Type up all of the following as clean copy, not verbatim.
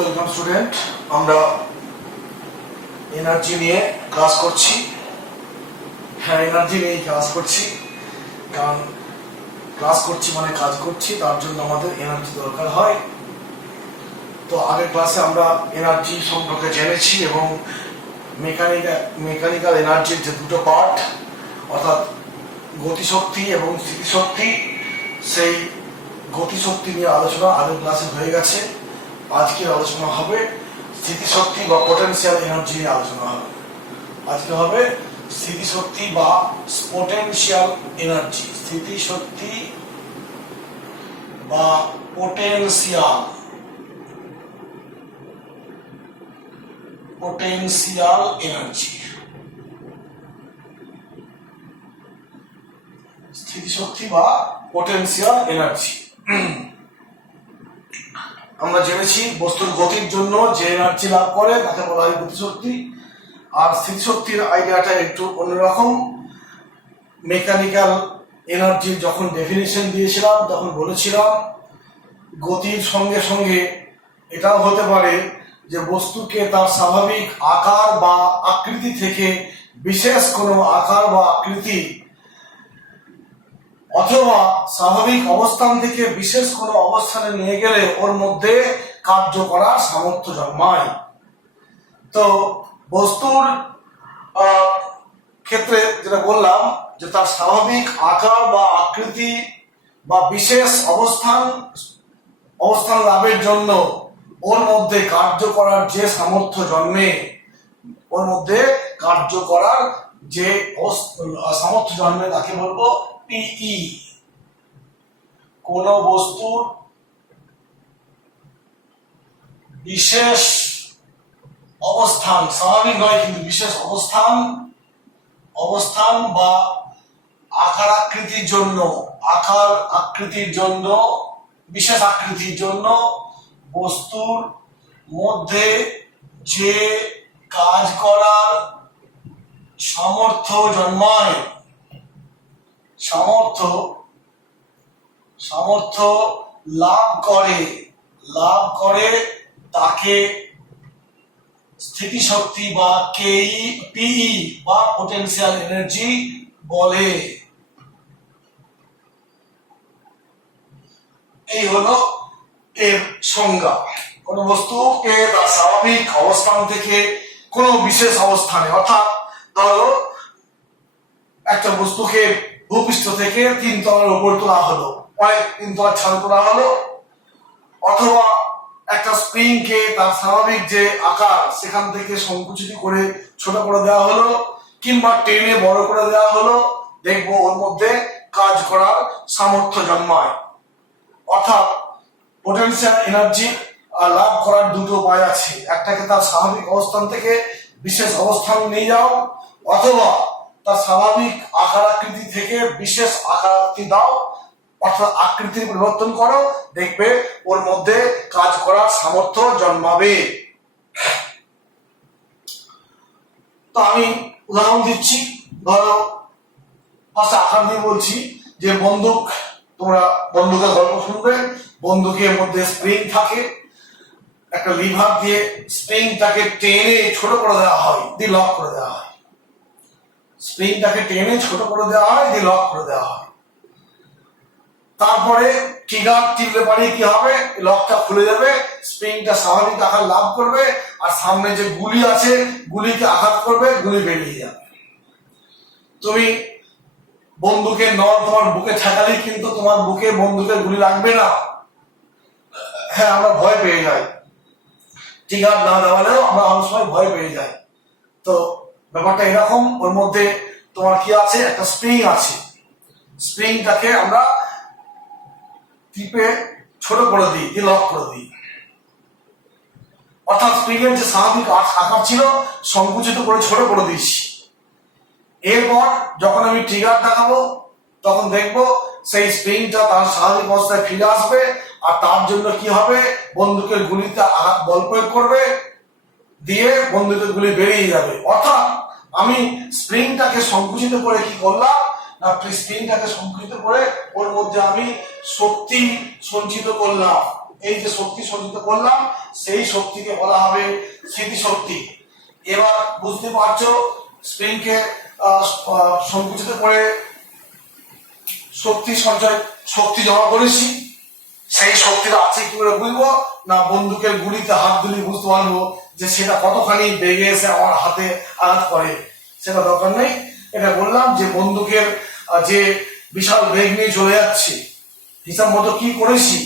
Welcome student, আমরা energy নিয়ে class করছি। হ্যাঁ, এনার্জি নিয়ে ক্লাস করছি, কারণ ক্লাস করছি মানে কাজ করছি, তার জন্য আমাদের এনার্জি দরকার হয়। তো আগের ক্লাসে আমরা এনার্জি সম্পর্কে জেনেছি এবং মেকানিক্যাল এনার্জির যে দুটো পার্ট, অর্থাৎ গতিশক্তি এবং স্থিতিশক্তি, সেই গতিশক্তি নিয়ে আলোচনা আগের ক্লাসে হয়ে গেছে। আজকের আলোচনা হবে স্থিতিশক্তি বা পোটেনশিয়াল এনার্জি নিয়ে আলোচনা হবে। আজকে হবে স্থিতিশক্তি বা পোটেনশিয়াল এনার্জি। স্থিতিশক্তি বা পোটেনশিয়াল এনার্জি। স্থিতিশক্তি বা পোটেনশিয়াল এনার্জি। আমরা জেনেছি বস্তুর গতির জন্য যে এনার্জি লাভ করে তাকে বলা হয় গতিশক্তি। আর স্থিতিশক্তির আইডিয়াটা একটু অন্যরকম। মেকানিক্যাল এনার্জির যখন ডেফিনিশন দিয়েছিলাম তখন বলেছিলাম গতির সঙ্গে সঙ্গে এটাও হতে পারে যে বস্তুকে তার স্বাভাবিক আকার বা আকৃতি থেকে বিশেষ কোনো আকার বা আকৃতি, অথবা স্বাভাবিক অবস্থান থেকে বিশেষ কোনো অবস্থানে নিয়ে গেলে ওর মধ্যে কার্য করার সামর্থ্য জন্মায়। তো বস্তুর ক্ষেত্রে যেটা বললাম যে তার স্বাভাবিক আকার বা আকৃতি বা বিশেষ অবস্থান লাভের জন্য ওর মধ্যে কার্য করার যে সামর্থ্য জন্মে, ওর মধ্যে কার্য করার যে সামর্থ্য জন্মে তাকে বলবো পিই। কোন বস্তুর বিশেষ অবস্থান, স্বাভাবিক নয় কিন্তু বিশেষ অবস্থান বা আকার আকৃতির জন্য বিশেষ আকৃতির জন্য বস্তুর মধ্যে যে কাজ করার সামর্থ্য জন্মায়, সামর্থ্য লাভ করে তাকে স্থিতিশক্তি বা পিই বা পোটেনশিয়াল এনার্জি বলে। এই হলো এর সংজ্ঞা। কোন বস্তুকে তার স্বাভাবিক অবস্থান থেকে কোন বিশেষ অবস্থানে, অর্থাৎ ধরো একটা বস্তুকে ভূপৃষ্ঠ থেকে 3 তলার উপর তোলা হলো, অনেক 3 তলার ছাদ তোলা হলো, অথবা একটা স্প্রিংকে তার স্বাভাবিক যে আকার সেখান থেকে সংকুচিত করে ছোট করে দেওয়া হলো, কিংবা টেনে বড় করে দেওয়া হলো, দেখবো ওর মধ্যে কাজ করার সামর্থ্য জন্মায়। অর্থাৎ পোটেনশিয়াল এনার্জি লাভ করার দুটো উপায় আছে। একটাকে তার স্বাভাবিক অবস্থান থেকে বিশেষ অবস্থান নিয়ে যাও, অথবা তার স্বাভাবিক আকার আকৃতি থেকে বিশেষ আকার আকৃতি দাও, অর্থাৎ আকৃতির পরিবর্তন করো, দেখবে ওর মধ্যে কাজ করার সামর্থ্য জন্মাবে। তো আমি উদাহরণ দিচ্ছি। ধরো ফার্স্ট আকার দিয়ে বলছি যে বন্দুক, তোমরা বন্দুকের গল্প শুনবে। বন্দুকের মধ্যে স্প্রিং থাকে, একটা লিভার দিয়ে স্প্রিংটাকে টেনে ছোট করে দেওয়া হয়, দিয়ে লক করে দেওয়া হয়। স্প্রিংটাকে টেনে ছোট করে দেওয়া হয়, দিয়ে লক করে দেওয়া হয়। তারপরে ট্রিগার টিপলে পারে কি হবে, লকটা খুলে যাবে, স্প্রিংটা স্বাভাবিক আকার লাভ করবে, আর সামনে যে গুলি আছে গুলিকে আঘাত করবে, গুলি বেরিয়ে যাবে। তুমি বন্দুকের নল তোমার বুকে ঠেকালেই কিন্তু তোমার বুকে বন্দুকের গুলি লাগবে না। হ্যাঁ, আমরা ভয় পেয়ে যাই, ট্রিগার না দেওয়ালেও আমরা অনেক সময় ভয় পেয়ে যাই। তো ব্যাপারটা এরকম, ওর মধ্যে তোমার কি আছে, একটা স্প্রিং আছে। স্প্রিংটাকে আমরা টিপে ছোট করে দিই, দিয়ে লক করে দিই। অর্থাৎ স্প্রিংয়ের যে স্বাভাবিক আকার ছিল সংকুচিত করে ছোট করে দিচ্ছি। এরপর যখন আমি ট্রিগার দেখাবো তখন দেখবো সেই স্প্রিংটা তার স্বাভাবিক অবস্থায় ফিরে আসবে, আর তার জন্য কি হবে, বন্দুকের গুলিতে আঘাত বল প্রয়োগ করবে, দিয়ে বন্দুকের গুলি বেরিয়ে যাবে। অর্থাৎ আমি স্প্রিংটাকে সংকুচিত করে কি করলাম না, স্প্রিংটাকে সংকুচিত করে ওর মধ্যে আমি শক্তি সঞ্চিত করলাম। এই যে শক্তি সঞ্চিত করলাম সেই শক্তিকে বলা হবে স্মৃতিশক্তি। এবার বুঝতে পারছো স্প্রিংকে সংকুচিত করে শক্তি জমা করেছি, সেই শক্তিটা আছে কি করে বুঝবো? না বন্দুকের গুলিতে হাত দিলে বুঝতে পারবো যে সেটা কতখানি বেগে এসে আমার হাতে আঘাত করে, সেটা দরকার নেই। এটা বললাম যে বন্দুকের যে বিশাল বেগ নিয়ে চলে যাচ্ছে, হিসাব মতো কি করেছি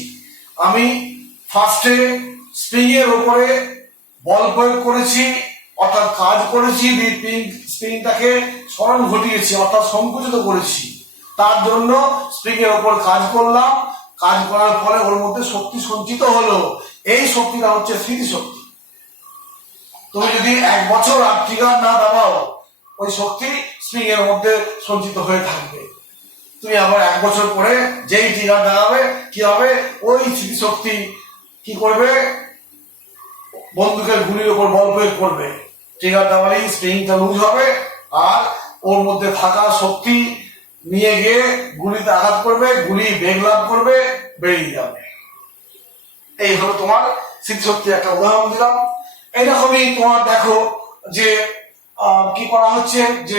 আমি, ফার্স্টে স্প্রিং এর উপরে বল প্রয়োগ করেছি, অর্থাৎ কাজ করেছি, স্প্রিংটাকে স্মরণ ঘটিয়েছি অর্থাৎ সংকুচিত করেছি, তার জন্য স্প্রিং এর উপর কাজ করলাম, কাজ করার ফলে ওর মধ্যে শক্তি সঞ্চিত হলো, এই শক্তিটা হচ্ছে স্মৃতিশক্তি। তুমি যদি 1 বছর আর ট্রিগার না দাবাও ওই শক্তি স্প্রিং এর মধ্যে সঞ্চিত হয়ে থাকবে। তুমি আবার 1 বছর পরে যেই ট্রিগার দাগাবে কি হবে, ওই স্মৃতিশক্তি কি করবে, বন্দুকের গুলির উপর বল প্রয়োগ করবে, ট্রিগার দাবালেই স্প্রিংটা লুজ হবে আর ওর মধ্যে থাকা শক্তি নিয়ে গিয়ে গুলিতে আঘাত করবে, গুলি বেগ লাভ করবে, বেরিয়ে যাবে। এই হলো তোমার স্মৃতিশক্তি, একটা উদাহরণ দিলাম। এইরকমই তোমার দেখো যে কি করা হচ্ছে, যে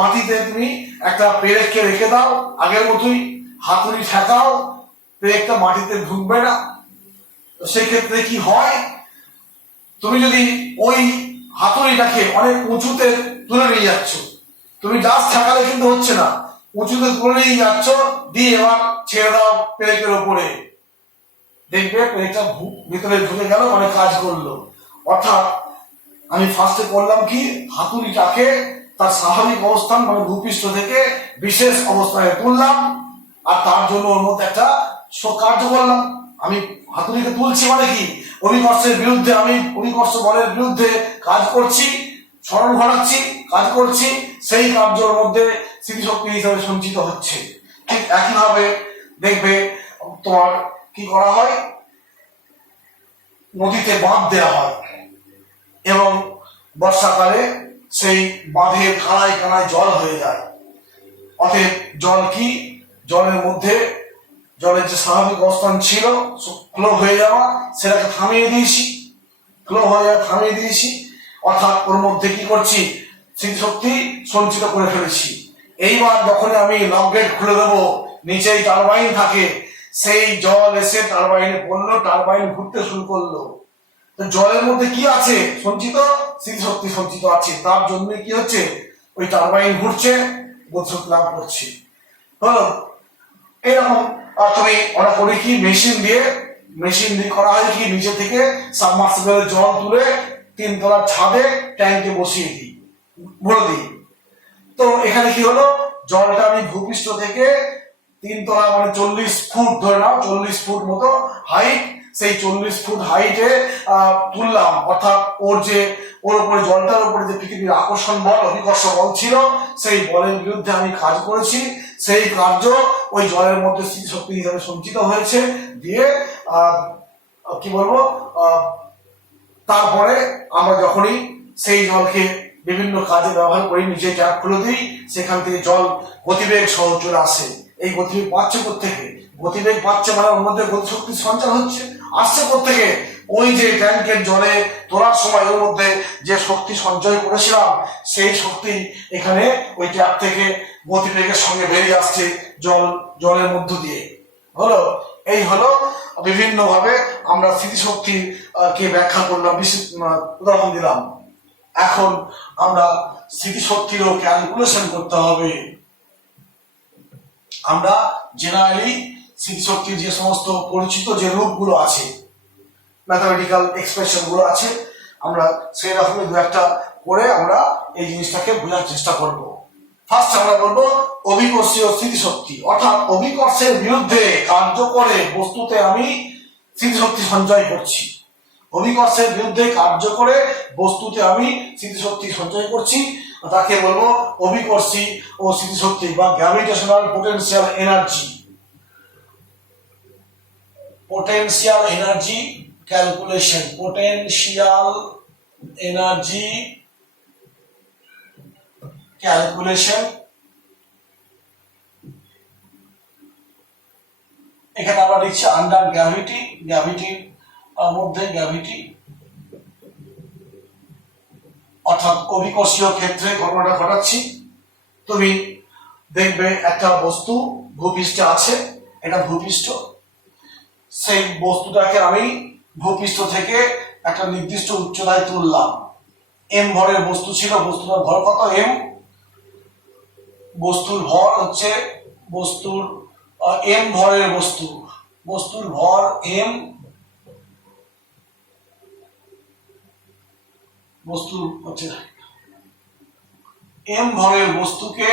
মাটিতে তুমি একটা পেরেককে রেখে দাও, আগের মতোই হাতুড়ি ঠেকাও, পেরেকটা মাটিতে ঢুকবে না। তো সেই ক্ষেত্রে কি হয়, তুমি যদি ওই হাতুড়িটাকে অনেক উঁচুতে তুলে নিয়ে যাচ্ছ, তুমি জাস্ট ঠেকালে কিন্তু হচ্ছে না, উঁচুতে তুলে নিয়ে যাচ্ছ, দিয়ে এবার ছেড়ে দাও পেরেকের উপরে, দেখবে পেরেকটা ভিতরে ঢুকে গেল, অনেক কাজ করলো। অর্থাৎ আমি ফার্স্টে করলাম কি, হাতুড়িটাকে তার স্বাভাবিক অবস্থান মানে ভূপৃষ্ঠ থেকে বিশেষ অবস্থায় তুললাম, আর তার জন্য ওর মধ্যে একটা কার্য করলাম। আমি হাতুড়িকে তুলছি মানে কি, অভিকর্ষের বিরুদ্ধে, আমি অভিকর্ষ বলের বিরুদ্ধে কাজ করছি, স্মরণ ঘটাচ্ছি, কাজ করছি, সেই কার্যের মধ্যে স্মৃতিশক্তি হিসাবে সঞ্চিত হচ্ছে। ঠিক একইভাবে দেখবে তোমার কি করা হয়, নদীতে বাঁধ দেওয়া হয় এবং বর্ষাকালে সেই বাঁধের কানায় কানায় জল হয়ে যায়। অতএব জল কি, জলের মধ্যে জলের যে স্বাভাবিক অবস্থান ছিল ফ্লো হয়ে যাওয়া, সেটাকে থামিয়ে দিয়েছি, ফ্লো হয়ে যাওয়া থামিয়ে দিয়েছি, অর্থাৎ ওর মধ্যে কি করছি, স্মৃতিশক্তি সঞ্চিত করে ফেলেছি। এইবার যখন আমি লক গেট খুলে দেবো, নিচেই টারবাইন থাকে, সেই জল এসে টারবাইনে পড়লো, টারবাইন ঘুরতে শুরু করলো। তো জলের মধ্যে কি আছে সঞ্চিত, স্মৃতিশক্তি সঞ্চিত আছে, তার জন্য কি হচ্ছে, ওই টারবাইন ঘুরছে, গতিশক্তি লাভ করছে। হলো এরকম। আর তুমি ওরা করে কি, মেশিন দিয়ে করা হয় কি, নিচে থেকে সাবমার্সিবলের জল তুলে 3 তলার ছাদে ট্যাঙ্কে বসিয়ে দিই, ভরে দিই। তো এখানে কি হলো, জলটা আমি ভূপৃষ্ঠ থেকে 3 তলা মানে 40 ফুট ধরে নাও, 40 ফুট মতো হাইট, সেই 40 ফুট হাইটে তুললাম। অর্থাৎ ওর উপরে, জলটার উপরে যে পৃথিবীর আকর্ষণ বল, অভিকর্ষ বল ছিল, সেই বলের বিরুদ্ধে আমি কাজ করেছি, সেই কার্য ওই জলের মধ্যে স্মৃতিশক্তি হিসাবে সঞ্চিত হয়েছে। দিয়ে কি বলবো, তারপরে আমরা যখনই সেই জলকে বিভিন্ন কাজে ব্যবহার করি, নিচে ট্যাপ খুলে দিই, সেখান থেকে জল গতিবেগ সহ চলে আসে। এই গতিবেগ পাচ্ছে কোত্থেকে, গতিবেগ পাচ্ছে মানে ওর মধ্যে গতিশক্তির সঞ্চার হচ্ছে, আসছে কোত্থেকে, ওই যে ট্যাঙ্কের জলে তোলার সময় ওর মধ্যে যে শক্তি সঞ্চয় করেছিলাম, সেই শক্তি এখানে ওই ট্যাপ থেকে গতিবেগের সঙ্গে বেরিয়ে আসছে জলের মধ্য দিয়ে। হলো এই হলো বিভিন্ন ভাবে আমরা স্মৃতিশক্তি কে ব্যাখ্যা করলাম, উদাহরণ দিলাম। এখন আমরা স্মৃতিশক্তিরও ক্যালকুলেশন করতে হবে। আমরা জেনারেলি স্মৃতিশক্তির যে সমস্ত পরিচিত যে রূপগুলো আছে, ম্যাথমেটিক্যাল এক্সপ্রেশন গুলো আছে, আমরা সেই রকমই দু একটা করে আমরা এই জিনিসটাকে বোঝার চেষ্টা করব। ফার্স্ট আমরা বলবো অভিকর্ষীয় স্মৃতিশক্তি, অর্থাৎ অভিকর্ষের বিরুদ্ধে কার্য করে বস্তুতে আমি স্মৃতিশক্তি সঞ্চয় করছি। অভিকর্ষের বিরুদ্ধে কার্য করে বস্তুতে আমি স্মৃতিশক্তি সঞ্চয় করছি, তাকে বলবো অভিকর্ষী ও স্মৃতিশক্তি বা gravitational potential energy. Potential energy calculation, potential energy calculation. এখানে আমরা লিখছি আন্ডার গ্র্যাভিটি, গ্র্যাভিটির মধ্যে গ্র্যাভিটি অর্থাৎ অভিকর্ষীয় ক্ষেত্রে ঘটনাটা ঘটাচ্ছি। তুমি দেখবে একটা বস্তু ভূপৃষ্ঠে আছে, এটা ভূপৃষ্ঠ, সেই বস্তুটাকে আমি ভূপৃষ্ঠ থেকে একটা নির্দিষ্ট উচ্চতায় তুললাম। এম ভরের বস্তু ছিল, বস্তুটার ভর কত এম, বস্তুর ভর হচ্ছে বস্তুর এম ভরের বস্তু, বস্তুর ভর এম, বস্তুর হচ্ছে এম ভরের বস্তুকে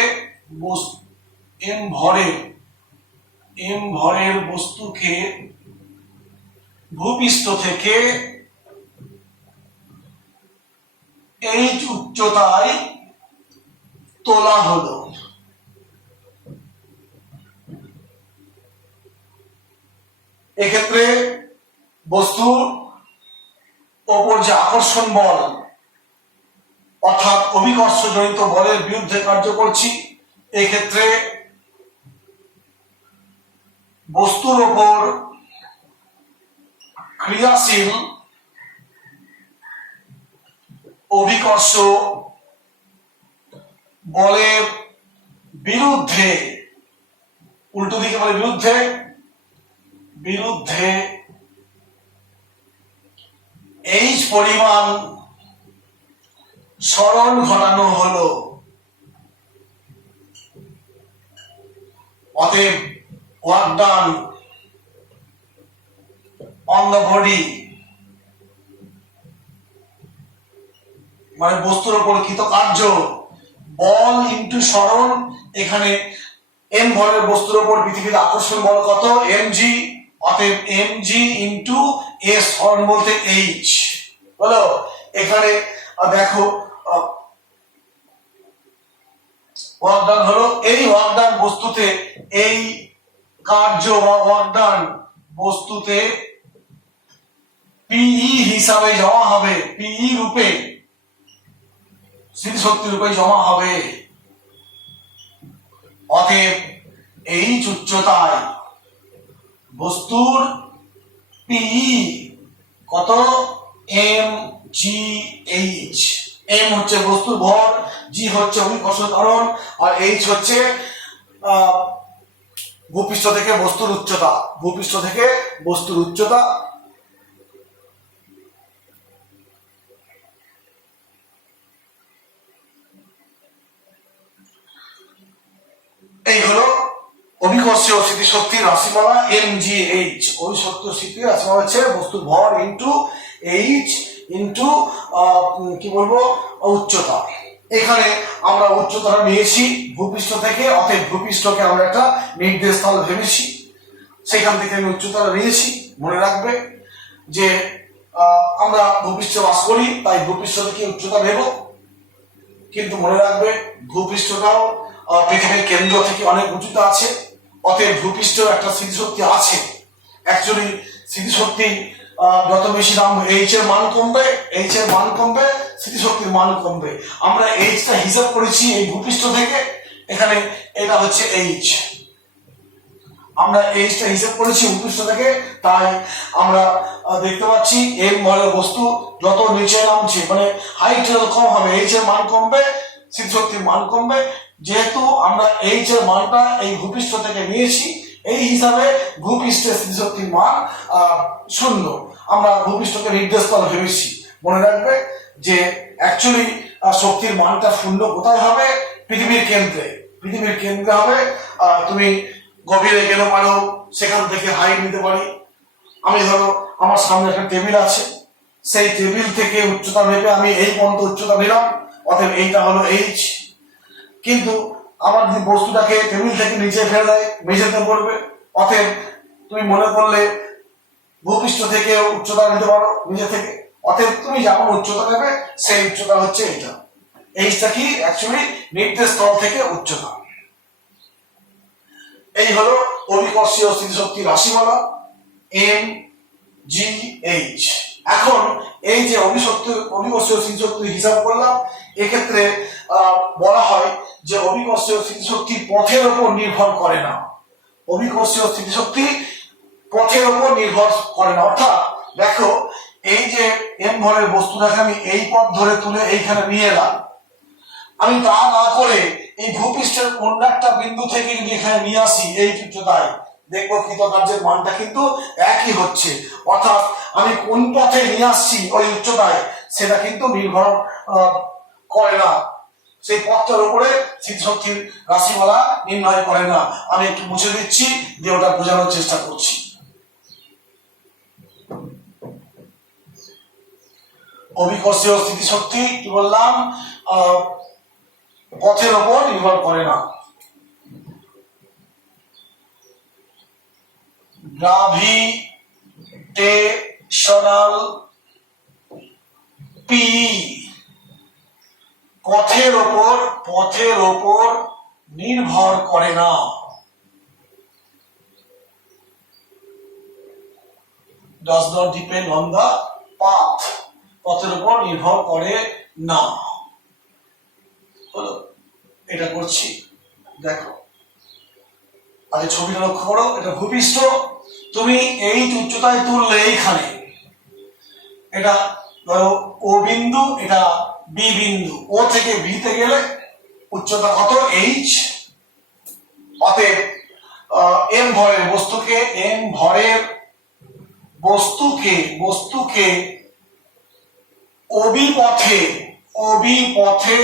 এম ভরের বস্তুকে ভূপৃষ্ঠ থেকে এইচ উচ্চতায় তোলা হলো। এক্ষেত্রে বস্তুর ওপর যে আকর্ষণ বল অর্থাৎ অভিকর্ষজনিত বলের বিরুদ্ধে কার্য করছি, এক্ষেত্রে বস্তুর ওপর ক্রিয়াশীল অভিকর্ষ বলের বিরুদ্ধে, উল্টো দিকে বলে বিরুদ্ধে এইচ পরিমাণ সরণ ঘটানো হলো। অতএব work done on the body মানে বস্তুর উপর কৃত কার্য, বল ইন্টু সরণ, এখানে এম ভরের বস্তুর উপর পৃথিবীর আকর্ষণ বল কত mg, অতএব mg ইন্টু এস সরণ বলতে h বলো। এখানে দেখো ওয়ার্ক ডান হলো, এই ওয়ার্ক ডান বস্তুতে, এই কার্য বা ওয়ার্ক ডান বস্তুতে পিই হিসাবে জমা হবে, পিই রূপে, স্থিতিশক্তি রূপে জমা হবে। অতএব এইচ উচ্চতায় বস্তুর পিই কত এম জি এইচ, এম হচ্ছে বস্তুর ভর, জি হচ্ছে অভিকর্ষ ত্বরণ, আর এইচ হচ্ছে ভূপৃষ্ঠ থেকে বস্তুর উচ্চতা, ভূপৃষ্ঠ থেকে বস্তুর উচ্চতা। এই হলো অভিকর্ষীয় স্থিতিশক্তির রাশিমালা mgh। অভিকর্ষীয় স্থিতির রাশিমালা হচ্ছে বস্তুর ভর ইন্টু এইচ ইন্টু কি বলবো উচ্চতা। এখানে আমরা উচ্চতাটা নিয়েছি ভূপৃষ্ঠ থেকে, অতএব ভূপৃষ্ঠকে আমরা একটা নির্দেশ স্থল ভেবেছি, সেখান থেকে আমি উচ্চতাটা নিয়েছি। মনে রাখবে যে আমরা ভূপৃষ্ঠে বাস করি, তাই ভূপৃষ্ঠ থেকে উচ্চতা নেব, কিন্তু মনে রাখবে ভূপৃষ্ঠটাও পৃথিবীর কেন্দ্র থেকে অনেক উঁচুতে আছে, অতএব ভূপৃষ্ঠের একটা স্মৃতিশক্তি আছে। অ্যাকচুয়ালি স্মৃতিশক্তি যত বেশি দাম এইচ এর মান কমবে, এইচ এর মান কমবে, স্মৃতিশক্তির মান কমবে। আমরা এইচটা হিসাব করেছি এই ভূপৃষ্ঠ থেকে, এখানে এটা হচ্ছে এইচ, আমরা এইচটা হিসাব করেছি ভূপৃষ্ঠ থেকে, তাই আমরা দেখতে পাচ্ছি এম ভরের বস্তু যত নিচে নামছে মানে হাইট যত কম হবে এইচ এর মান কমবে, স্মৃতিশক্তির মান কমবে। যেহেতু আমরা এইচ এর মানটা এই ভূপৃষ্ঠ থেকে নিয়েছি, এই হিসাবে ভূপৃষ্ঠের স্মৃতিশক্তির মান 0, আমরা ভূপৃষ্ঠকে নির্দেশ স্থল ভেবেছি। মনে রাখবে যে অ্যাকচুয়ালি শক্তির মানটা 0 কোথায় হবে, পৃথিবীর কেন্দ্রে, পৃথিবীর কেন্দ্রে হবে। তুমি গভীরে গেলে পারো, সেখান থেকে হাইট নিতে পারি। আমি ধরো আমার সামনে একটা টেবিল আছে, সেই টেবিল থেকে উচ্চতা ভেবে আমি এই পর্যন্ত উচ্চতা নিলাম, অতএব এইটা হলো এইচ। কিন্তু আমার যদি বস্তুটাকে টেবিল থেকে নিচে ফেলে দেয়, মেঝেতে পড়বে, অতএব তুমি মনে করলে ভূপৃষ্ঠ থেকে উচ্চতা নিতে পারো নিজে থেকে, অতএব তুমি যেমন উচ্চতা নেবে সেই উচ্চতা হচ্ছে এইটা। এইচটা কি অ্যাকচুয়ালি নির্দেশ স্থল থেকে উচ্চতা। এই হলো অভিকর্ষীয় স্থিতিশক্তির রাশিমালা এম জি এইচ। এখন এই যে অভিকর্ষীয় স্থিতিশক্তি হিসাব করলাম, এক্ষেত্রে বলা হয় যে অভিকর্ষীয় স্থিতিশক্তি পথের উপর নির্ভর করে না। অভিকর্ষীয় স্থিতিশক্তি পথের উপর নির্ভর করে না। অর্থাৎ দেখো, এই যে এম ভরের বস্তুটাকে আমি এই পথ ধরে তুলে এইখানে নিয়ে এলাম, আমি তা না করে এই ভূপৃষ্ঠের অন্য একটা বিন্দু থেকে যদি এখানে নিয়ে আসি এই উচ্চতায়, দেখবো কৃতকার্যের মানটা কিন্তু একই হচ্ছে। অর্থাৎ আমি কোন পথে নিয়ে আসছি ওই উচ্চতায় সেটা কিন্তু নির্ভর করে না, সেই পথটার উপরে স্থিতিশক্তির রাশিমালা নির্ণয় করে না। আমি একটু মুছে দিচ্ছি, দিয়ে ওটা বোঝানোর চেষ্টা করছি। অভিকর্ষীয় স্থিতিশক্তি কি বললাম, পথের উপর নির্ভর করে না। গ্রাভিটেশনাল পি পথের ওপর নির্ভর করে না। does not depend on the path, পথের উপর নির্ভর করে না। হলো, এটা করছি, দেখো আগে ছবিটা লক্ষ্য করো, এটা ভূপৃষ্ঠ, তুমি এই উচ্চতায় তুললে এইখানে, এটা ধরো ও বিন্দু, এটা বি বিন্দু, ও থেকে বিতে গেলে উচ্চতা কত, এইচ। অতএব এম ভরের বস্তুকে ওবি পথে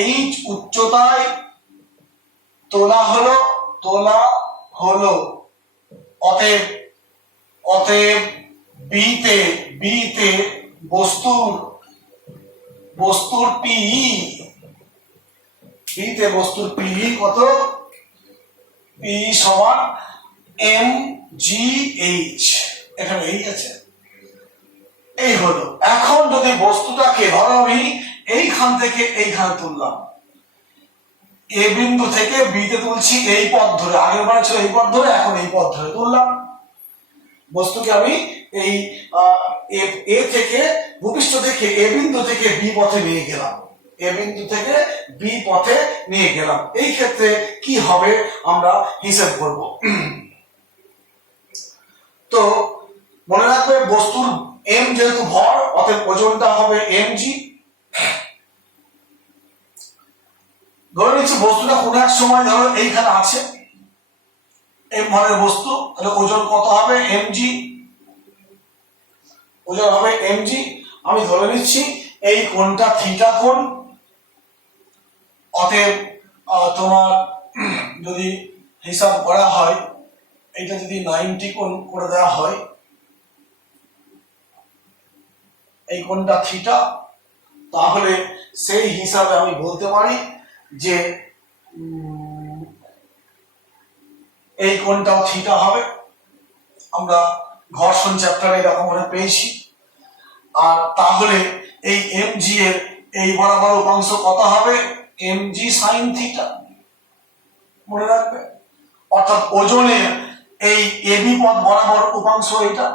এইচ উচ্চতায় তোলা হলো। অতএব বিতে বস্তুর পিই কত, পি সমান এম জি এইচ, এখানে এই আছে, এই হলো। এখন যদি বস্তুটাকে ধরো আমি এইখান থেকে এইখানে তুললাম, এ বিন্দু থেকে বিতে তুলছি এই পথ ধরে, আগের বার ছিল এই পথ ধরে, এখন এই পথ ধরে তুললাম বস্তুকে আমি এই এ থেকে ভূপৃষ্ঠ থেকে এ বিন্দু থেকে বি পথে নিয়ে গেলাম, এই ক্ষেত্রে কি হবে আমরা হিসাব করব। তো মনে রাখবে, বস্তুর এম যেহেতু ভর, অতএব ওজনটা হবে mg। ধরে নিচ্ছি বস্তুটা কোন এক সময় ধরো এইখানে আছে, এম ভরের বস্তু, তাহলে ওজন কত হবে, mg। আমি ধরে নিচ্ছি এই কোণটা থিটা কোণ। অতএব তোমার যদি হিসাব করা হয়, এটা যদি 90 কোণ করে দেওয়া হয়, এই কোণটা থিটা, তাহলে সেই হিসাবে আমি বলতে পারি যে এই কোণটাও থিটা হবে। আমরা ঘর্ষণ চ্যাপ্টারে এরকম মনে পেয়েছি। আর তাহলে এই mg এর এই বরাবর উপাংশ কত হবে, mg sin থিটা, মনে রাখবে। অর্থাৎ ওজনের এই এবি পথ বরাবর উপাংশ এটা।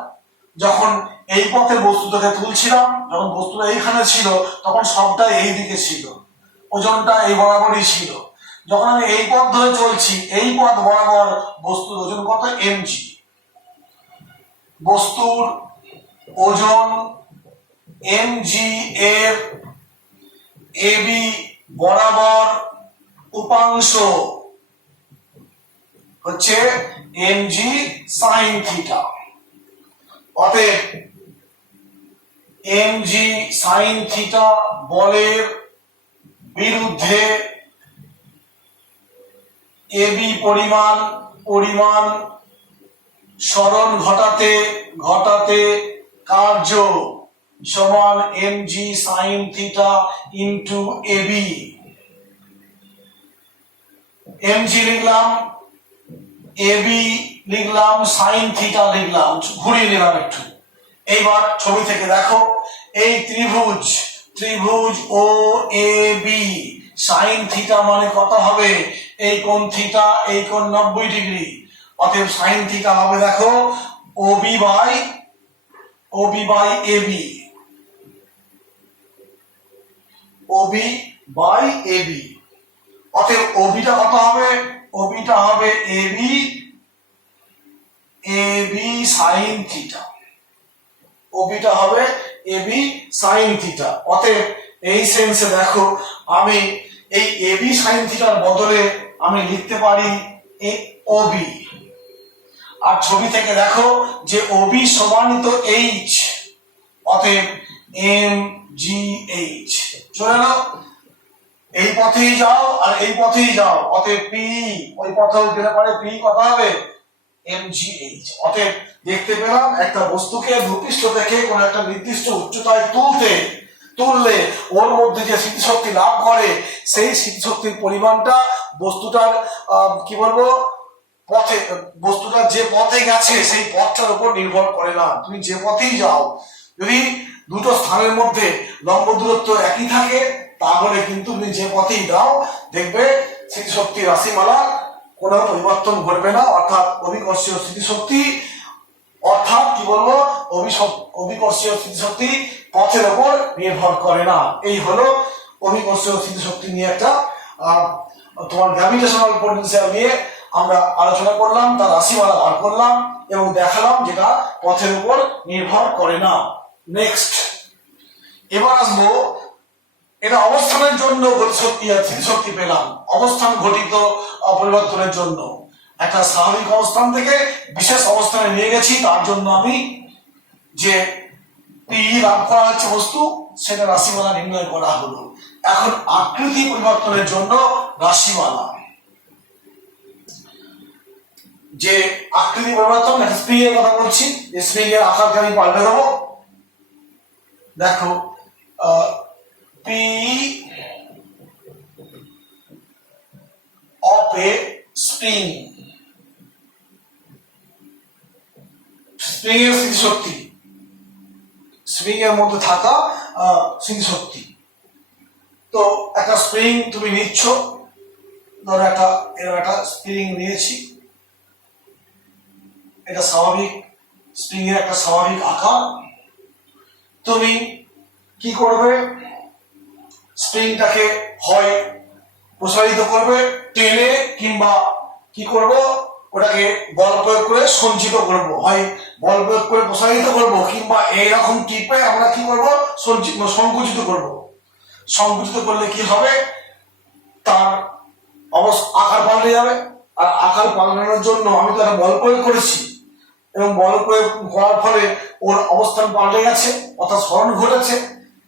যখন এই পথে বস্তুটাকে তুলছিলাম, যখন বস্তুটা এইখানে ছিল, তখন সবটা এই দিকে ছিল, ওজনটা এই বরাবরই ছিল। যখন আমি এই পথ ধরে চলছি, এই পথ বরাবর বস্তুর ওজন কত, mg। বস্তুর ওজন mg এর এবি বরাবর উপাংশ হচ্ছে mg sin থিটা। অতএব mg sin থিটা বলের বিরুদ্ধে এবি পরিমাণ সরণ ঘটাতে কার্য সমান mg sin theta into AB. mg লিখলাম, এবি লিখলাম, sin থিটা লিখলাম, ঘুরিয়ে নিলাম একটু। এইবার ছবি থেকে দেখো, এই ত্রিভুজ ও এ বি, sin থিটা মানে কত হবে, এই কোণ থিটা, এই কোণ 90 ডিগ্রি। অতএব sin থিটা হবে দেখো ওবি বাই এবি। অতএব ওবিটা কত হবে, ওবিটা হবে AB A B sine theta, ওবিটা হবে এ বি সাইন থিটা। অতএব এই সেন্সে দেখো আমি এই এ বি সাইন থিটার বদলে আমি লিখতে পারি ওবি। আর ছবি থেকে দেখো যে ওবি সমানিত এইচ, অতএব এম জি এইচ। চলে এলো, এই পথেই যাও আর এই পথেই যাও, অতএব পি ওই পথেও গেলে পরে পি কত হবে এম জি এইচ। অতএব দেখতে পেলাম একটা বস্তুকে ভূপৃষ্ঠ থেকে কোন একটা নির্দিষ্ট উচ্চতায় তুললে ওর মধ্যে যে স্মৃতিশক্তি লাভ করে সেই স্মৃতিশক্তির পরিমাণটা বস্তুটার কি বলবো পথে, বস্তুটা যে পথে গেছে সেই পথটার উপর নির্ভর করে না। তুমি যে পথেই যাও, যদি দুটো স্থানের মধ্যে লম্ব দূরত্ব একই থাকে তাহলে কিন্তু তুমি যে পথেই যাও দেখবে স্মৃতিশক্তির রাশিমালা কোনো পরিবর্তন ঘটবে না। অর্থাৎ অভিকর্ষীয় স্মৃতিশক্তি, অর্থাৎ কি বলবো অভিকর্ষীয় স্মৃতিশক্তি পথের উপর নির্ভর করে না। এই হলো অভিকর্ষীয় স্মৃতিশক্তি নিয়ে একটা তোমার গ্র্যাভিটেশনাল পোটেনশিয়াল নিয়ে আমরা আলোচনা করলাম, তার রাশিমালা বার করলাম এবং দেখালাম যেটা পথের উপর নির্ভর করে না। নেক্সট, এবার আসবো এটা অবস্থানের জন্য গতিশক্তি আর স্মৃতিশক্তি পেলাম। অবস্থান ঘটিত পরিবর্তনের জন্য একটা স্বাভাবিক অবস্থান থেকে বিশেষ অবস্থানে নিয়ে গেছি, তার জন্য আমি যে পি লাভ করা হচ্ছে বস্তু সেটা রাশিমালা নির্ণয় করা হলো। এখন আকৃতি পরিবর্তনের জন্য রাশিমালা, যে আকৃতি পরিবর্তন, একটা স্প্রিং এর কথা বলছি, স্প্রিং এর আকারকে আমি পাল্টে দেবো। দেখো P of A spring, spring এর স্মৃতিশক্তি, স্প্রিং এর মধ্যে থাকা স্মৃতিশক্তি। তো একটা স্প্রিং তুমি নিচ্ছ, ধরো একটা স্প্রিং নিয়েছি, এটা স্বাভাবিক স্প্রিং এর একটা স্বাভাবিক আকার। তুমি কি করবে, স্প্রিংটাকে হয় প্রসারিত করবে টেনে, কিংবা কি করব ওটাকে বল প্রয়োগ করে সঞ্চিত করব। হয় বল প্রয়োগ করে প্রসারিত করব, কিংবা এইরকম টিপে আমরা কি করব সংকুচিত করব। সংকুচিত করলে কি হবে, তার আকার পাল্টে যাবে। আর আকার পাল্টানোর জন্য আমি তো একটা বল প্রয়োগ করেছি এবং বল প্রয়োগ করার ফলে ওর অবস্থান পাল্টে গেছে, অর্থাৎ স্মরণ ঘটেছে,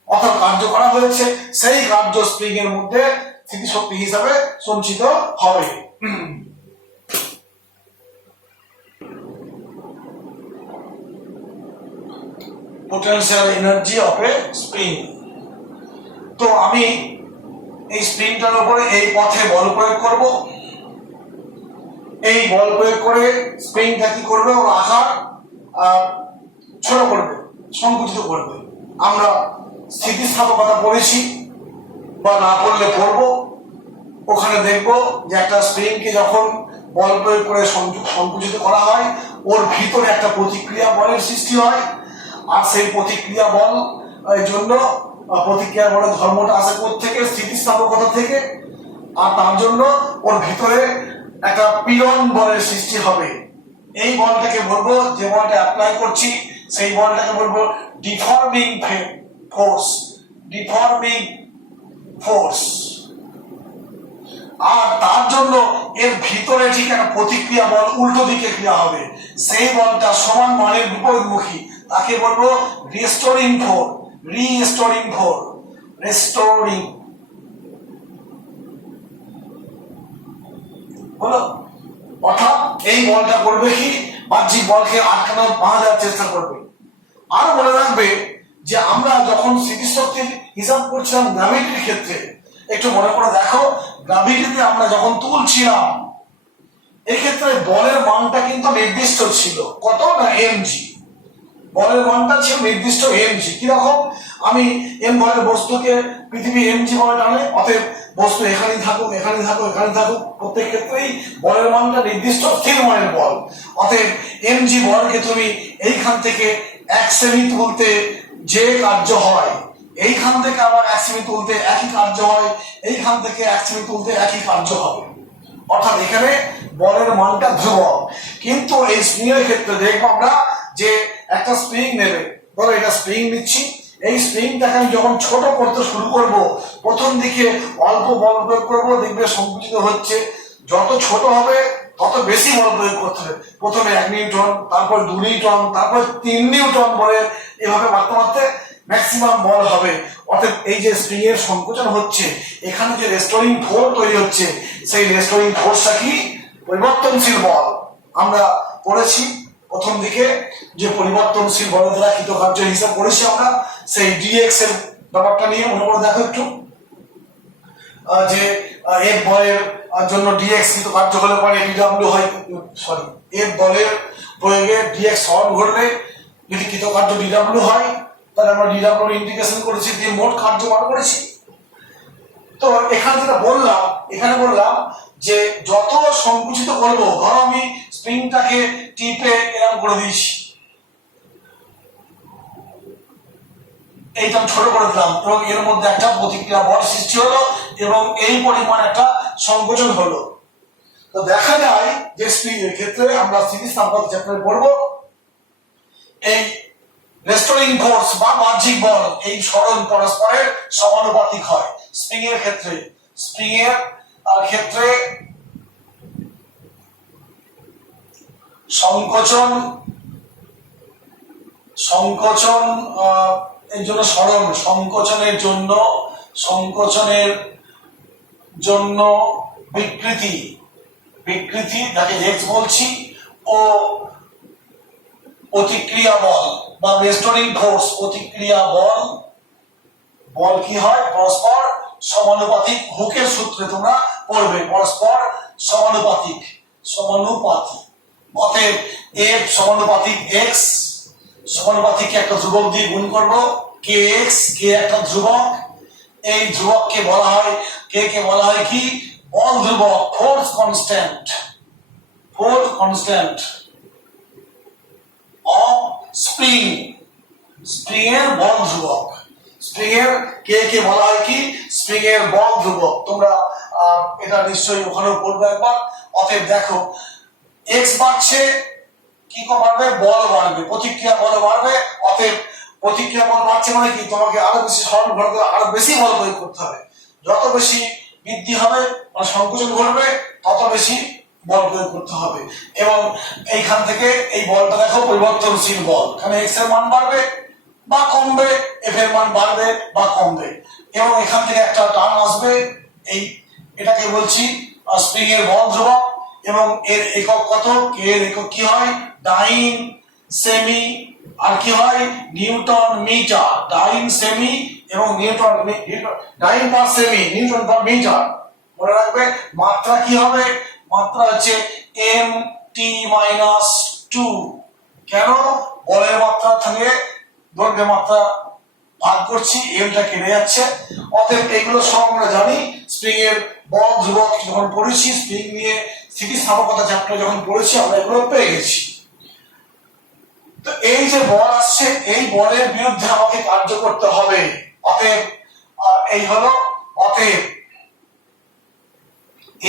অর্থাৎ কার্য করা হয়েছে। সেই কার্য স্প্রিং এর মধ্যে স্মৃতিশক্তি হিসাবে সঞ্চিত হবে। Potential energy of A spring. তো আমি এই স্প্রিংটার উপরে এই পথে বল প্রয়োগ করব। এই বল প্রয়োগ করে স্প্রিংটা কি করবে, ওর আকার ছোট করবে, সংকুচিত করবে। আমরা স্থিতিস্থাপকতা পড়েছি বা না পড়লে পড়বো, ওখানে দেখবো যে একটা স্প্রিংকে যখন বল প্রয়োগ করে সংকুচিত করা হয় ওর ভিতরে একটা প্রতিক্রিয়া বলের সৃষ্টি হয়। আর সেই প্রতিক্রিয়া বল জন্য প্রতিক্রিয়া বলের ধর্মটা আসে থেকে স্থিতিস্থাপকতা থেকে, আর তার জন্য ওর ভিতরে একটা পীড়ন বলের সৃষ্টি হবে। এই বলটাকে বলবো, যে বলটা অ্যাপ্লাই করছি সেই বলটাকে বলবো ডিফর্মিং ফোর্স, ডিফর্মিং ফোর্স। আর তার জন্য এর ভিতরে ঠিক একটা প্রতিক্রিয়া বল উল্টো দিকে ক্রিয়া হবে, সেই বলটা সমান মানের বিপরীতমুখী, তাকে বলবো restoring force, restoring force, restoring. হলো, অর্থাৎ এই বলটা করবে কি, বাহ্যিক বলকে আটকানোর বাঁধার চেষ্টা করবে। আর মনে রাখবে যে আমরা যখন স্মৃতিশক্তির হিসাব করছিলাম গ্র্যাভিটির ক্ষেত্রে, একটু মনে করে দেখো গ্র্যাভিটিতে আমরা যখন তুলছিলাম এক্ষেত্রে বলের মানটা কিন্তু নির্দিষ্ট ছিল, কত না এমজি। বলের মানটা ছিল নির্দিষ্ট এমজি। কিরকম, আমি এম বলের বস্তুকে পৃথিবী এমজি বলে টানে, অতএব বস্তু এখানেই থাকুক এখানেই থাকুক এখানে থাকুক, প্রত্যেক ক্ষেত্রেই বলের মানটা নির্দিষ্ট স্থির মানের বল। অতএব এমজি বলকে তুমি এইখান থেকে 1 সেমি তুলতে যে কার্য হয়, এইখান থেকে আবার 1 সেমি তুলতে একই কার্য হয়, এইখান থেকে 1 সেমি তুলতে একই কার্য হবে। অর্থাৎ এখানে বলের মানটা ধ্রুবক। কিন্তু এই স্প্রিং এর ক্ষেত্রে দেখবো আমরা যে একটা স্প্রিং নেবে, ধরো এটা স্প্রিং নিচ্ছি, এই স্প্রিংটাকে আমি যখন ছোট করতে শুরু করব, প্রথম দিকে অল্প বল প্রয়োগ করবো, দেখবে সংকুচিত হচ্ছে। যত ছোট হবে তত বেশি বল প্রয়োগ করতে হবে। প্রথমে 1 নিউটন, তারপর 2 নিউটন, তারপর 3 নিউটন বলে এভাবে মারতে মারতে ম্যাক্সিমাম বল হবে। অর্থাৎ এই যে স্প্রিং এর সংকোচন হচ্ছে, এখানে যে রেস্টোরিং ফোর্স তৈরি হচ্ছে, সেই রেস্টোরিং ফোর্সটা কি? পরিবর্তনশীল বল। আমরা পড়েছি প্রথম দিকে যে পরিবর্তনশীল বলের দ্বারা কৃতকার্য হিসাব করেছি আমরা, সেই ডিএক্স এর ব্যাপারটা নিয়ে মনে করে দেখো একটু, যে এফ বলের জন্য ডিএক্স কৃতকার্য হলে পরে ডিডব্লিউ হয়, সরি এফ বলের প্রয়োগে ডিএক্স সমান ঘটলে যদি কৃতকার্য ডিডব্লিউ হয়, তাহলে আমরা ডিডব্লিউ ইন্টিগ্রেশন করেছি, দিয়ে মোট কার্য বার করেছি। তো এখানে যেটা বললাম, এখানে বললাম যে যত সংকুচিত করব, ধরো আমি স্প্রিংটাকে টিপে এরকম করে দিয়েছি, এইটা ছোট করে দিলাম এবং এর মধ্যে একটা প্রতিক্রিয়া বল সৃষ্টি হলো এবং এই পরিমাণ একটা সংকোচন হলো। তো দেখা যায় যে স্প্রিং এর ক্ষেত্রে আমরা স্থিতিস্থাপকতা চ্যাপ্টারে পড়বো, এই রেস্টোরিং ফোর্স বা বাহ্যিক বল এই সরণ পরস্পরের সমানুপাতিক হয় স্প্রিং এর ক্ষেত্রে। স্প্রিং এর ক্ষেত্রে সংকোচন এর জন্য সরণ, সংকোচনের জন্য বিকৃতি যাকে এক্স বলছি, ও প্রতিক্রিয়া বল বা রেস্টোরিং ফোর্স প্রতিক্রিয়া বল কি হয়? পরস্পর সমানুপাতিক। হুকের সূত্রে তোমরা পড়বে পরস্পর সমানুপাতিক। অতএব এফ সমানুপাতিক এক্স, সমানুপাতিককে একটা ধ্রুবক দিয়ে গুণ করবো, কে এক্স, কে একটা ধ্রুবক, এই ধ্রুবককে বলা হয়, কে বলা হয় কি? বল ধ্রুবক, ফোর্স কনস্ট্যান্ট অফ স্প্রিং এর বল ধ্রুবক। স্প্রিং এর কে বলা হয় কি? স্প্রিং এর বল ধ্রুবক। তোমরা এটা নিশ্চয়ই ওখানেও পড়বে একবার। অতএব দেখো এক্স বাড়ছে, কি বাড়বে? বল বাড়বে, প্রতিক্রিয়া বল বাড়বে। অতএব প্রতিক্রিয়া বল বাড়ছে মানে কি? তোমাকে আরো বেশি সরণ ঘটাতে, আরো বেশি বল প্রয়োগ করতে হবে। যত বেশি বৃদ্ধি হবে মানে সংকোচন ঘটবে, তত বেশি বল প্রয়োগ করতে হবে। এবং এইখান থেকে এই বলটা দেখো পরিবর্তনশীল বল, এখানে এক্স এর মান বাড়বে বা কমবে, এফ এর মান বাড়বে বা কমবে, এবং এখান থেকে একটা টার্ম আসবে, এই এটাকে বলছি স্প্রিং এর বল ধ্রুবক। এবং এর একক কত? কে এর একক কি হয়? ডাইন, সেমি, আর কি হয়? Newton metre. ডাইন, সেমি এবং ডাইন পার সেমি, নিউটন পার মিটার। মনে রাখবে মাত্রা কি হবে? মাত্রা হচ্ছে এম টি মাইনাস 2। কেন? বলের মাত্রা থেকে দৈর্ঘ্যের মাত্রা ভাগ করছি, এমটা কেটে যাচ্ছে। অতএব এগুলো সব আমরা জানি। স্প্রিং এর বল ধ্রুবক যখন পড়েছি, স্প্রিং নিয়ে স্থিতিস্থাপকতা চ্যাপ্টার যখন পড়েছি, আমরা এগুলো পেয়ে গেছি। তো এই যে বল আসছে, এই বলের বিরুদ্ধে আমাকে কার্য করতে হবে। অতএব এই হলো, অতএব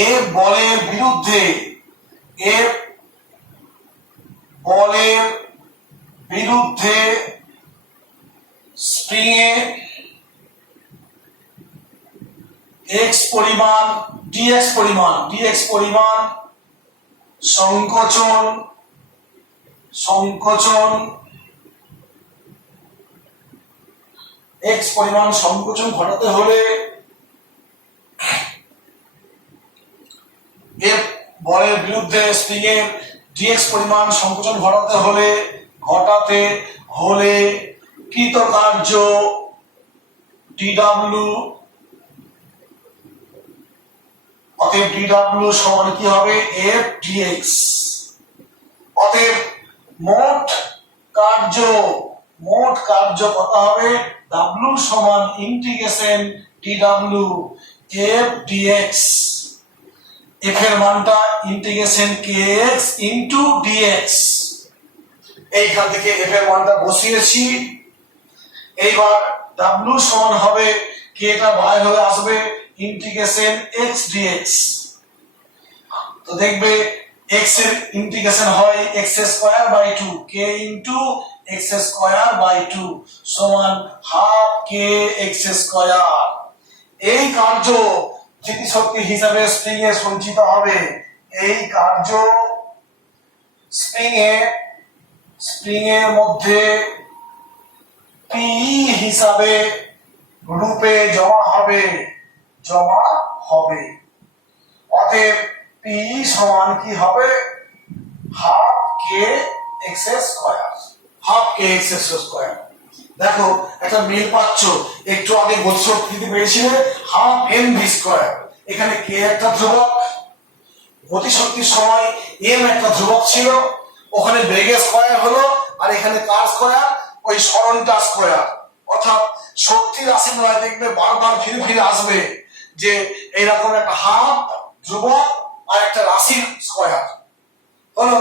এর বলের বিরুদ্ধে, স্প্রিং এ এক্স পরিমাণ, ডিএক্স পরিমাণ সংকোচন এক্স পরিমাণ সংকোচন ঘটাতে হলে, এফ বলের বিরুদ্ধে স্প্রিং এর ডিএক্স পরিমাণ সংকোচন ঘটাতে হলে কৃতকার্য ডিডব্লিউ, অতএব ডিডব্লিউ সমান কি হবে? F DX. অতএব মোট কার্য কত হবে? ডাব্লিউ সমান integration DW F DX. F এর মানটা integration K X into DX. এইখান থেকে এফ এর মানটা বসিয়েছি। এইবার ডাব্লিউ সমান হবে, কে টা বাইরে হয়ে আসবে, ইন্টিগ্রেশন এক্স ডিএক্স। তো দেখবে x এর ইন্টিগ্রেশন হয় x square by 2 k into x square by 2 সমান হাফ k x স্কয়ার। এই কার্য স্থিতিশক্তি হিসাবে স্প্রিং এ সঞ্চিত হবে। এই কার্য স্প্রিং এর মধ্যে পি হিসাবে রূপে জমা হবে। অতএব পি সমান কি হবে হাফ কে এক্স স্কয়ার। দেখো একটা মিল পাচ্ছ, একটু আগে গতিশক্তিতে পেয়েছিলে হাফ এম ভি স্কয়ার। এখানে কে একটা ধ্রুবক, গতিশক্তির সময় এম একটা ধ্রুবক ছিল, ওখানে বেগের স্কয়ার হলো, আর এখানে কার স্কয়ার, ওই সরণটা স্কয়ার। অর্থাৎ শক্তি রাশিমালায় দেখবে বারবার ফিরে ফিরে আসবে যে এইরকম একটা হাফ ধ্রুবক আর একটা রাশির স্কয়ার হলো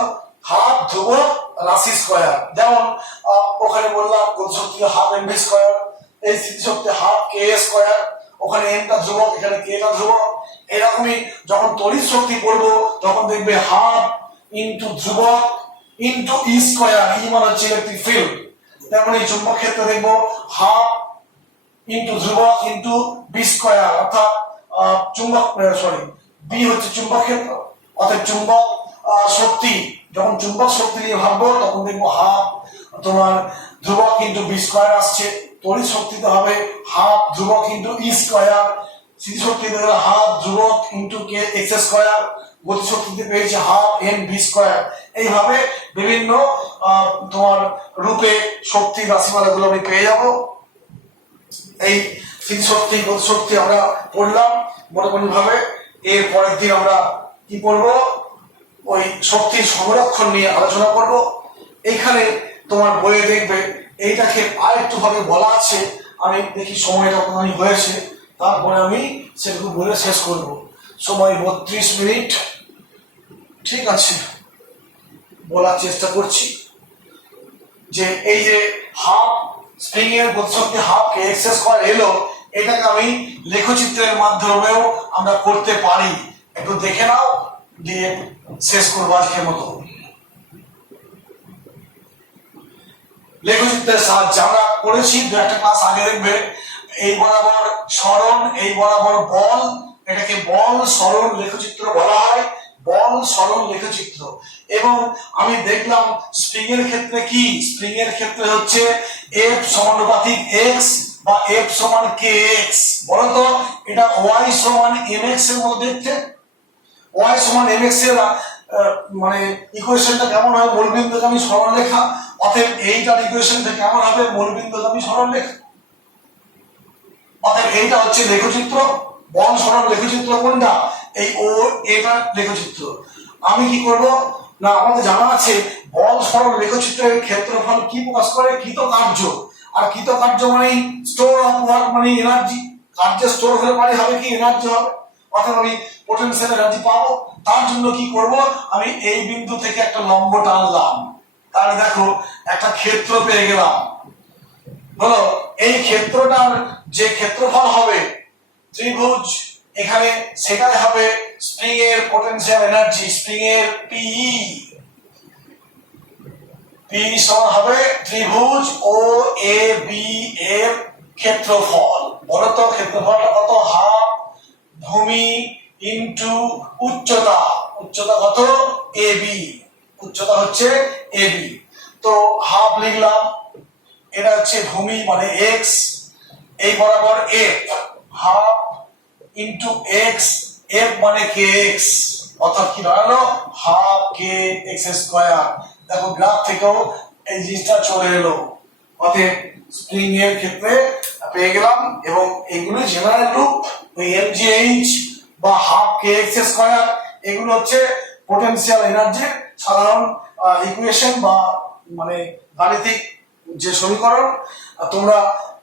হাফ ধ্রুবক রাশি স্কয়ার। যেমন ওখানে বললাম গতিশক্তি হাফ এম ভি স্কয়ার, এই স্থিতিশক্তি হাফ কে স্কয়ার, ওখানে এমটা ধ্রুবক এখানে কেটা ধ্রুবক। এরকমই যখন তড়িৎ শক্তি পড়বো তখন দেখবে হাফ ইন্টু ধ্রুবক ইন্টু ই স্কয়ার, ই মানে হচ্ছে ইলেকট্রিক ফিল্ড। তেমন এই চুম্বক ক্ষেত্রে দেখবো হাফ ইন্টু ধ্রুবক ইন্টু বি স্কয়ার, অর্থাৎ চুম্বক বি হচ্ছে চুম্বক ক্ষেত্র, অর্থাৎ চুম্বক শক্তি। যখন চুম্বক শক্তি নিয়ে ভাববো তখন দেখবো হাফ তোমার ধ্রুবক ইন্টু বি স্কয়ার আসছে। তড়িৎ শক্তিতে হবে হাফ ধ্রুবক ইন্টু ই স্কয়ার, স্থিতিশক্তিতে হলো হাফ ধ্রুবক ইন্টু কে এক্স স্কয়ার, গতিশক্তিতে পেয়েছে হাফ এম ভি স্কয়ার। এইভাবে বিভিন্ন তোমার রূপে শক্তির রাশিমালাগুলো আমি পেয়ে যাব। এই স্থিতিশক্তি গতিশক্তি আমরা পড়লাম মোটামুটি ভাবে। এর পরের দিন আমরা কি পড়বো, ওই শক্তির সংরক্ষণ নিয়ে আলোচনা করব। এইখানে তোমার বইয়ে দেখবে এইটাকে আরেকটু ভাবে বলা আছে, আমি দেখি সময়টা কতখানি হয়েছে, তারপরে আমি সেটুকু বলে শেষ করব। সময় 32 মিনিট, ঠিক আছে, বলার চেষ্টা করছি যে এই যে হাফ স্প্রিং এর গতিশক্তি হাফ কে এক্স স্কয়ার এলো, এটাকে আমি লেখচিত্রের মাধ্যমেও আমরা করতে পারি। একটু দেখে নাও, দিয়ে শেষ করবো আজকের মতো। লেখচিত্রের সাহায্যে আমরা করেছি দু একটা ক্লাস আগে, দেখবে এই বরাবর সরণ, এই বরাবর বল, এটাকে বল সরণ লেখচিত্র বলা হয়, বল সরণ লেখচিত্র। এবং আমি দেখলাম স্প্রিং এর ক্ষেত্রে কি, স্প্রিং এর ক্ষেত্রে হচ্ছে এফ সমানুপাতিক এক্স বা এফ সমান কে এক্স। বলতো এটা ওয়াই সমান এম এক্স এর মতো দেখতে, ওয়াই সমান এম এক্স এর মানে ইকুয়েশনটা কেমন হয়, মূলবিন্দুগামী সরলরেখা। অতএব এইটার ইকুয়েশনটা কেমন হবে, মূলবিন্দুগামী সরলরেখা। অতএব এইটা হচ্ছে লেখচিত্র, বল সরণ লেখচিত্র কোনটা, এই ও এটা লেখচিত্র। আমি কি করব না, আমাদের জানা আছে বল সরণ লেখচিত্রের ক্ষেত্রফল কি প্রকাশ করে, কৃতকার্য। আর কৃতকার্য মানে স্টোর অফ ওয়ার্ক মানে এনার্জি, কার্য স্টোর হলে মানে হবে কি এনার্জি হবে, অর্থাৎ আমি পোটেনশিয়াল এনার্জি পাবো। তার জন্য কি করব, আমি এই বিন্দু থেকে একটা লম্ব টানলাম, তাহলে দেখো একটা ক্ষেত্র পেয়ে গেলাম। হলো এই ক্ষেত্রটার যে ক্ষেত্রফল হবে ত্রিভুজ, এখানে সেটাই হবে স্প্রিং এর পোটেনশিয়াল এনার্জি, স্প্রিং এর পি সমান হবে ত্রিভুজ ও এ বি এর ক্ষেত্রফল। বলতো ক্ষেত্রফলটা কত, হাফ ভূমি ইনটু উচ্চতা, উচ্চতা কত এ বি, উচ্চতা হচ্ছে এ বি। তো হাফ লিখলাম, এটা হচ্ছে ভূমি মানে এক্স, এই বরাবর F, half into x, F মানে কে এক্স, অর্থাৎ কি দাঁড়ালো হাফ কে এক্স স্কয়ার। দেখো গ্রাফ থেকেও এই জিনিসটা চলে এলো। অতএব স্প্রিং এর ক্ষেত্রে পেয়ে গেলাম, এবং এগুলো জেনারেল রূপ, ওই এমজিএইচ বা হাফ কে এক্স স্কয়ার, এগুলো হচ্ছে পোটেনশিয়াল এনার্জির সাধারণ ইকুয়েশন বা মানে গাণিতিক যে সমীকরণ। তোমরা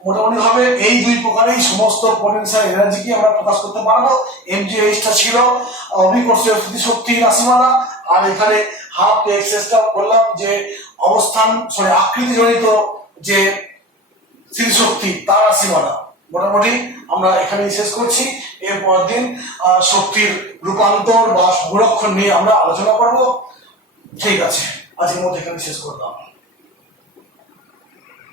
মোটামুটি ভাবে এই দুই প্রকারেই সমস্ত পোটেনশিয়াল এনার্জিকে আমরা প্রকাশ করতে পারবো। এমজিএইচটা ছিল অভিকর্ষীয় স্থিতিশক্তি রাশিমালা, আর এখানে হাফ কে এক্সটা বললাম যে অবস্থান আকৃতিজনিত যে স্থিতিশক্তি তার রাশিমালা। মোটামুটি আমরা এখানেই শেষ করছি। এর পরের দিন শক্তির রূপান্তর বা সংরক্ষণ নিয়ে আমরা আলোচনা করব। ঠিক আছে, আজকের মধ্যে এখানে শেষ করলাম।